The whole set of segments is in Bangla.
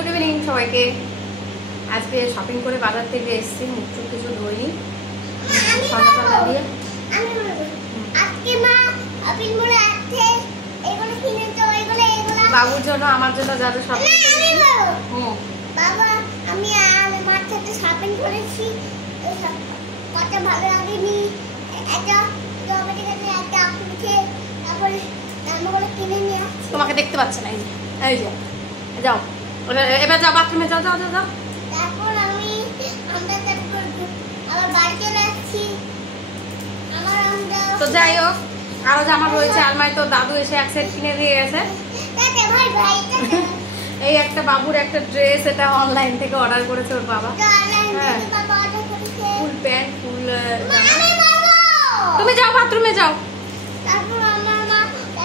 গুড ইভিনিং সবাইকে। আজকে শপিং করে বাজার থেকে এসেছি, মুখ চোখ কিছু ধুইনি, সন্ধ্যা দিয়ে। বাবুর জন্য আমার জন্য যা যা শপিং করেছি। বাবা আমি আর মার সাথে শপিং করেছি, কত ভালো লাগেনি। একটা জমের কাছে একটা আপুকে তারপরে নামগুলো কিনে নিয়ে আসছি। তোমাকে দেখতে পাচ্ছে না, এই যে যাও এবার যাও বাথরুমে, যাও যাও যাও যাও। তারপর তারপর আবার বাড়ি চলে আসছি। তো যাই হোক, আরো জামা রয়েছে আলমারি। তো দাদু এসে এক সেট কিনে দিয়ে গেছে। এই একটা বাবুর একটা ড্রেস, এটা অনলাইন থেকে অর্ডার করেছে ওর বাবা। ফুল প্যান্ট, ফুল তুমি যাও বাথরুমে যাও।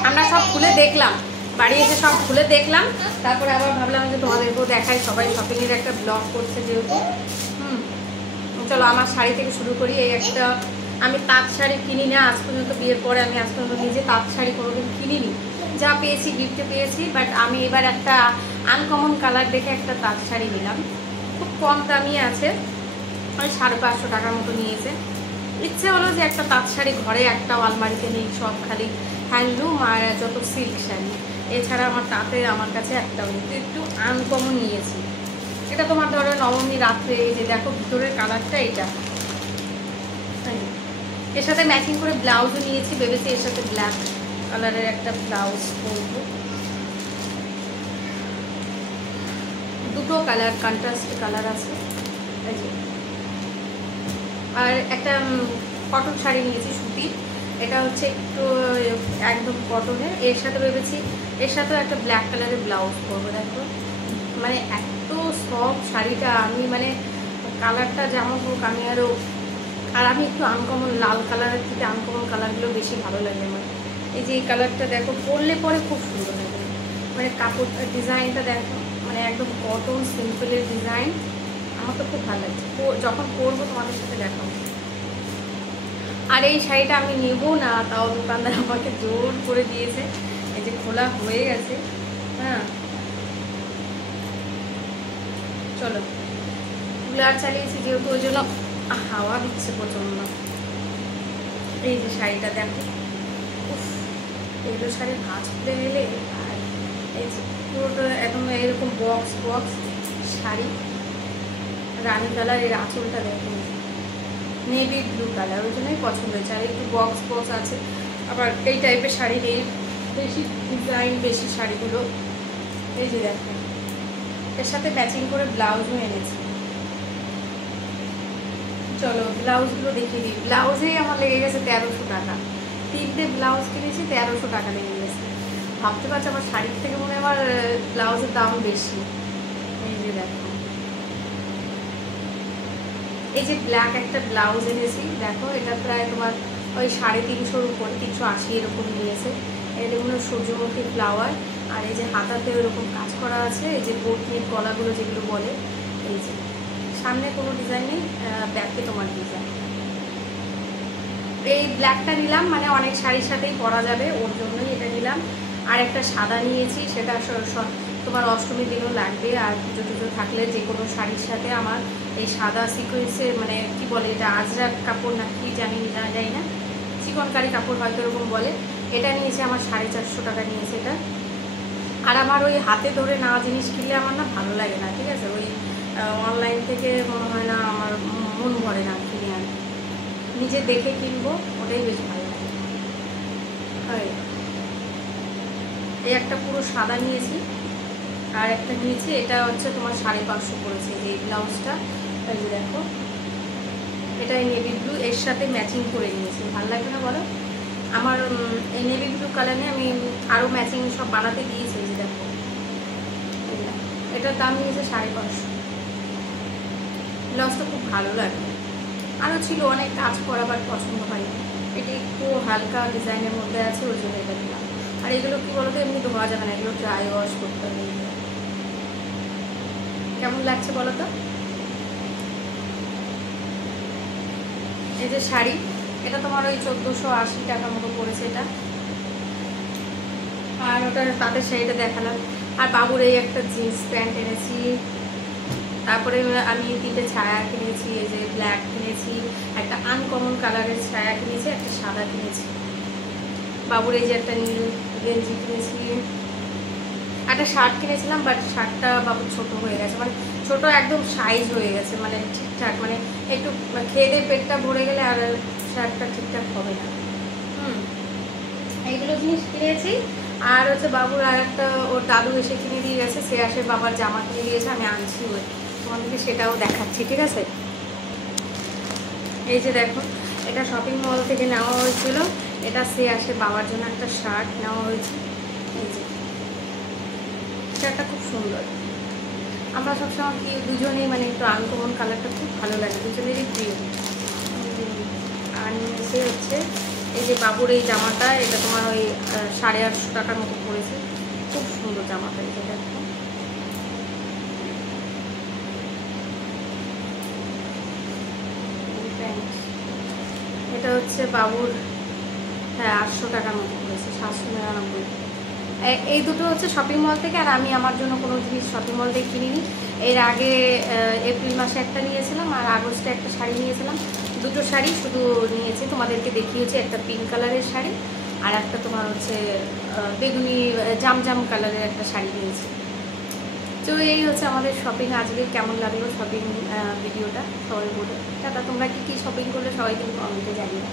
আমরা সব খুলে দেখলাম, বাড়ি এসে সব খুলে দেখলাম। তারপরে আবার ভাবলাম যে তোমাদেরকেও দেখাই, সবাই শপিং এর একটা ব্লগ করছে যেহেতু। চলো আমার শাড়ি থেকে শুরু করি। এই একটা আমি তাঁত শাড়ি কিনি না আজ পর্যন্ত, বিয়ের পরে আমি আজ পর্যন্ত নিজে তাঁত শাড়ি কোনোদিন কিনিনি। যা পেয়েছি গিফটে পেয়েছি, বাট আমি এবার একটা আনকমন কালার দেখে একটা তাঁত শাড়ি নিলাম। খুব কম দামি আছে, ওই 550 টাকার মতো নিয়েছে। ইচ্ছে হলো যে একটা তাঁত শাড়ি ঘরে একটাও আলমারিতে নেই, সব খালি হ্যান্ডলুম আর যত সিল্ক শাড়ি। এছাড়া আমার তাঁতে আমার কাছে একটাও নেই, একটু আনকমন নিয়েছি। এটা তোমার ধরো নবমী রাত্রে, এই যে দেখো ভিতরের কালারটা এটা। এর সাথে ম্যাচিং করে ব্লাউজও নিয়েছি, ভেবেছি এর সাথে ব্ল্যাক কালারের একটা ব্লাউজ পরবো। দুটো কালার কন্ট্রাস্ট কালার আছে। আর একটা কটন শাড়ি নিয়েছি সুতির, এটা হচ্ছে একটু একদম কটনের। এর সাথে ভেবেছি এর সাথেও একটা ব্ল্যাক কালারের ব্লাউজ পরবো। দেখো মানে এত সফট শাড়িটা, আমি মানে কালারটা যেমন হোক আমি আর আমি একটু আনকমন লাল কালারের থেকে আনকমন কালারগুলো বেশি ভালো লাগে আমার। এই যে এই কালারটা দেখো, পরলে পরে খুব সুন্দর লাগে, মানে কাপড় ডিজাইনটা দেখো, মানে একদম কটন সিম্পলের ডিজাইন। আমার তো খুব ভালো লাগছে, যখন পরবো তোমাদের সাথে দেখাবো। আর এই শাড়িটা আমি নেবো না, তাও দোকানদার আমাকে জোর করে দিয়েছে। এই যে খোলা হয়ে গেছে। হ্যাঁ চলো, কুলার চালিয়েছি যেহেতু ওই জন্য হাওয়া দিচ্ছে প্রচন্ড। এই যে শাড়িটা দেখো, এগুলো শাড়ির ভাঁজ খুলে গেলে। আর এই যে পুরোটা একদম এরকম বক্স বক্স শাড়ি, রানী কালার। এর আঁচলটা দেখো নেভি ব্লু কালার, ওই জন্যই পছন্দ হয়েছে। আর একটু বক্স বক্স আছে। আবার এই টাইপের শাড়ি নেই, বেশি ডিজাইন বেশি শাড়িগুলো। এই যে দেখো, এর সাথে ম্যাচিং করে ব্লাউজও এনেছি। চলো ব্লাউজগুলো দেখিয়ে দিই। ব্লাউজেই আমার লেগে গেছে 1300 টাকা। 3টে ব্লাউজ কিনেছি, 1300 টাকা লেগে গেছে। ভাবতে পারছি আমার শাড়ির থেকে মনে হয় আমার ব্লাউজের দাম বেশি। এই যে দেখো, এই যে ব্ল্যাক একটা ব্লাউজ এনেছি, দেখো এটা প্রায় তোমার ওই 350-র উপরে, 380 এরকম নিয়েছে। এরকম সূর্যমুখী ফ্লাওয়ার, আর এই যে হাতাতে ওরকম কাজ করা আছে। এই যে বোটনির গলাগুলো যেগুলো বলে, এই যে সামনে কোনো ডিজাইন নেই, ব্যাকে তোমার ডিজাইন। এই ব্ল্যাকটা নিলাম, মানে অনেক শাড়ির সাথেই পরা যাবে, ওর জন্যই এটা নিলাম। আর একটা সাদা নিয়েছি, সেটা তোমার অষ্টমীর দিনও লাগবে। আর পুজো টুজো থাকলে যে কোনো শাড়ির সাথে আমার এই সাদা সিকোয়েন্সের, মানে কি বলে এটা, আজরাক কাপড় না কি জানি না, যাই না, চিকনকারি কাপড় হয়তো এরকম বলে। এটা নিয়েছে আমার 450 টাকা নিয়েছে এটা। আর আমার ওই হাতে ধরে নেওয়া জিনিস কিনলে আমার না ভালো লাগে না, ঠিক আছে। ওই অনলাইন থেকে মনে হয় না, আমার মন ভরে না কিনে আর নিজে দেখে কিনবো, ওটাই বেশ ভালো লাগে। এই একটা পুরো সাদা নিয়েছি, আর একটা নিয়েছি এটা হচ্ছে তোমার 550 পড়েছে। যে এই ব্লাউজটা, এই যে দেখো এটা নেভি ব্লু, এর সাথে ম্যাচিং করে নিয়েছি। ভালো লাগবে না বলো? আমার এই নেভি ব্লু কালার নিয়ে আমি আরও ম্যাচিং সব বানাতে দিয়েছি। যে দেখো এটার দাম নিয়েছে 550। ব্লাউজটা খুব ভালো লাগে। আরও ছিল অনেক কাজ করাবার পছন্দ হয়। এটা একটু হালকা ডিজাইনের মধ্যে আছে, ওই জন্য এটা দিলাম। আর এগুলো কি বলতো, এমনি ধোয়া যাবে না, এগুলো ড্রাই ওয়াশ করতে হবে। কেমন লাগছে বলো তো? এই যে শাড়ি, এটা তোমার ওই 1480 টাকার মতো পড়েছে। এটা আর ওটা তাদের শাড়িটা দেখালাম। আর বাবুর এই একটা জিন্স প্যান্ট এনেছি। তারপরে আমি 3টে ছায়া কিনেছি, এই যে ব্ল্যাক কিনেছি, একটা আনকমন কালারের ছায়া কিনেছি, একটা সাদা কিনেছি। বাবুর এই যে একটা নীল গেঞ্জি কিনেছি, একটা শার্ট কিনেছিলাম, বাট শার্টটা বাবুর ছোট হয়ে গেছে, মানে ছোট একদম সাইজ হয়ে গেছে, মানে ঠিকঠাক, মানে একটু খেয়ে দিয়ে পেটটা ভরে গেলে আর শার্টটা ঠিকঠাক হবে না। এইগুলো জিনিস কিনেছি। আর হচ্ছে বাবুর আর একটা ওর দাদু এসে কিনে দিয়ে গেছে, সে আসে বাবার জামা কিনে দিয়েছে, আমি আনছি ওই তোমাদেরকে সেটাও দেখাচ্ছি, ঠিক আছে? এই যে দেখো, এটা শপিং মল থেকে নেওয়া হয়েছিল, এটা সে আসে বাবার জন্য একটা শার্ট নেওয়া হয়েছে। এই যে শার্টটা খুব সুন্দর, আমরা সবসময় কি দুজনেই মানে একটু আনকমন কালারটা খুব ভালো লাগে, দুজনেরই প্রিয়। আর সে হচ্ছে এই যে বাবুর এই জামাটা, এটা তোমার ওই 850 টাকার মতো পড়েছে, খুব সুন্দর জামাটা। এই যে দেখো, প্যান্ট, এটা হচ্ছে বাবুর 800 টাকার মতো পড়েছে, 799। এই দুটো হচ্ছে শপিং মল থেকে। আর আমি আমার জন্য কোনো জিনিস শপিং মল থেকে কিনিনি। এর আগে এপ্রিল মাসে একটা নিয়েছিলাম, আর আগস্টে একটা শাড়ি নিয়েছিলাম, দুটো শাড়ি শুধু নিয়েছি, তোমাদেরকে দেখিয়েছি। একটা পিঙ্ক কালারের শাড়ি, আর একটা তোমার হচ্ছে বেগুনি জামজাম কালারের একটা শাড়ি নিয়েছি। তো এই হচ্ছে আমাদের শপিং। আজকে কেমন লাগলো শপিং ভিডিওটা সবাই বলে। টাটা। তোমরা কি কী শপিং করলে সবাই কিন্তু কমেন্টে জানিও।